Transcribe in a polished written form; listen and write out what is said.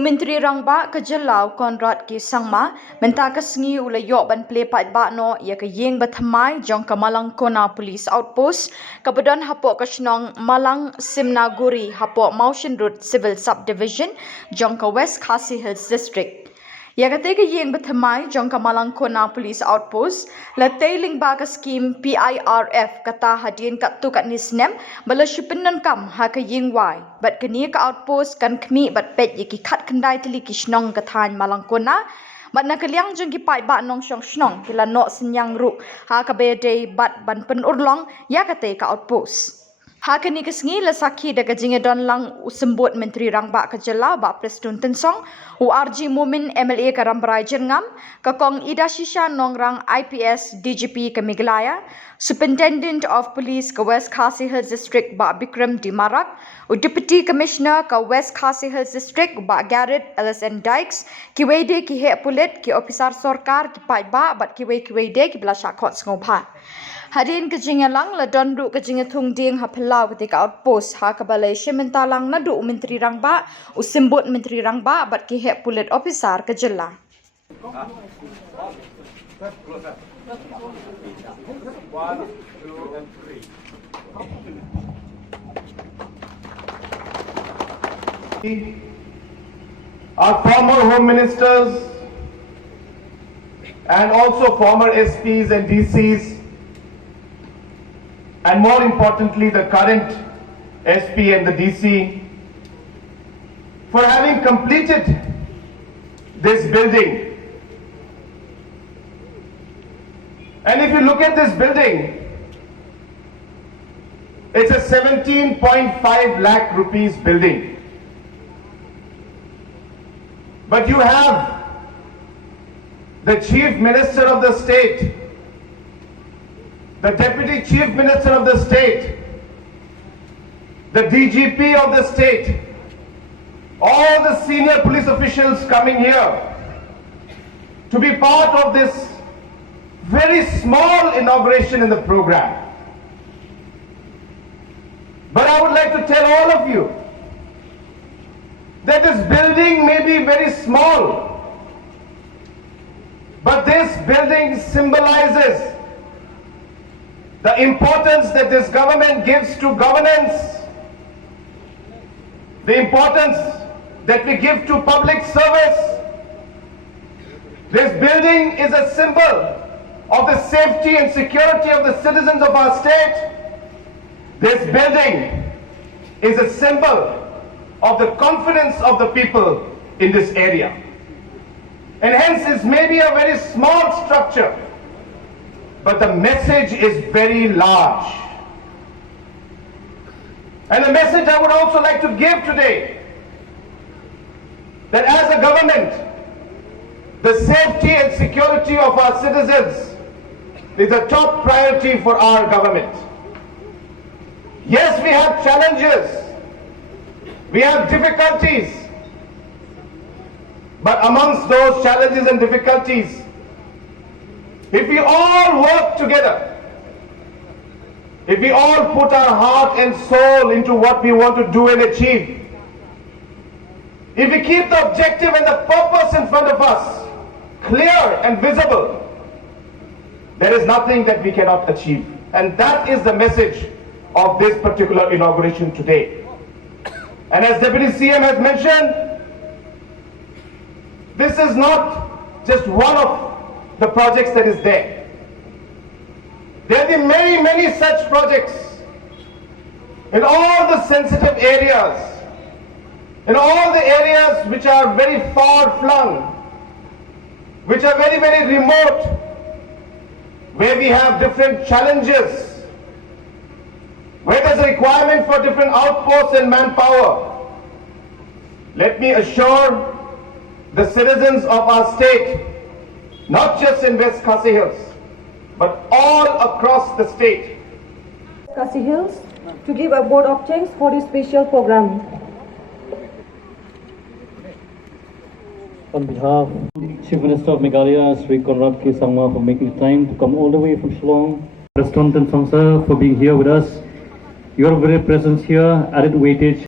Myntri Rangbah Khubor Konrad ki sangma menta kasngi ulayo ban Plie Peit ba no ya ka Ïing bathamai jong ka Malangkona police outpost kabadan hapo ka Shillong Malang Simnaguri hapo Mountain Road civil subdivision jong ka Wkhd Hills district. Ya ka te ka Ïing bathamai jong ka Malangkona police outpost la tailing ba ka scheme PIRF kata hadin kat tu kat nisnem bala shipinan kam ha ka Ïing wai bat kani ka outpost kan khmi bat Peit ki khat khandai tili ki Shillong ka than Malangkona bat na kaliang jong ki pai ba nong shong Shillong kila no sinyang ru ha ka be day bat ban pen urlong ya ka te ka outpost. Hakani kesngi la sakhi daga jinge don lang usembut Myntri Rangbah Khubor ba Preston Tensong URG Mumin MLA ka Rambrai Jengam ka kong Ida Shisha Nongrang IPS DGP ka Meghalaya Superintendent of Police ka Wkhd Hills District ba Bikram Dimarak Deputy Commissioner ka Wkhd Hills District ba Garrett LSN Dykes ki wede ki he pulit ki officer sarkar ki pai ba bat ki wede ki bla shakot ngobha. Hadin kejingalang la dondu kejingatung ding hapelau ketika outpost ha kabalai shementalang nadu Myntri Rangbah usimbut Myntri Rangbah bat ki he pulit officer Khuborjylla. Our former home ministers and also former SPs and DCs, and more importantly the current SP and the DC, for having completed this building. And if you look at this building, it's a 17.5 lakh rupees building. But you have the Chief Minister of the state, the Deputy Chief Minister of the state, the DGP of the state, all the senior police officials coming here to be part of this very small inauguration in the program. But I would like to tell all of you that this building may be very small, but this building symbolizes the importance that this government gives to governance, the importance that we give to public service. This building is a symbol of the safety and security of the citizens of our state. This building is a symbol of the confidence of the people in this area. And hence this may be a very small structure, but the message is very large. And the message I would also like to give today, that as a government, the safety and security of our citizens is a top priority for our government. Yes, we have challenges, we have difficulties, but amongst those challenges and difficulties, if we all work together, if we all put our heart and soul into what we want to do and achieve, if we keep the objective and the purpose in front of us clear and visible, there is nothing that we cannot achieve. And that is the message of this particular inauguration today. And as Deputy CM has mentioned, this is not just one of the projects that is there. There will be many, many such projects in all the sensitive areas, in all the areas which are very far flung, which are very, very remote, where we have different challenges, where there's a requirement for different outposts and manpower. Let me assure the citizens of our state, not just in Wkhd Hills, but all across the state, Wkhd Hills, to give a vote of thanks for this special program. On behalf of Chief Minister of Meghalaya, Sri Konrad K. Sangma, for making time to come all the way from Shillong. Preston Tensong sir for being here with us. Your very presence here added weightage.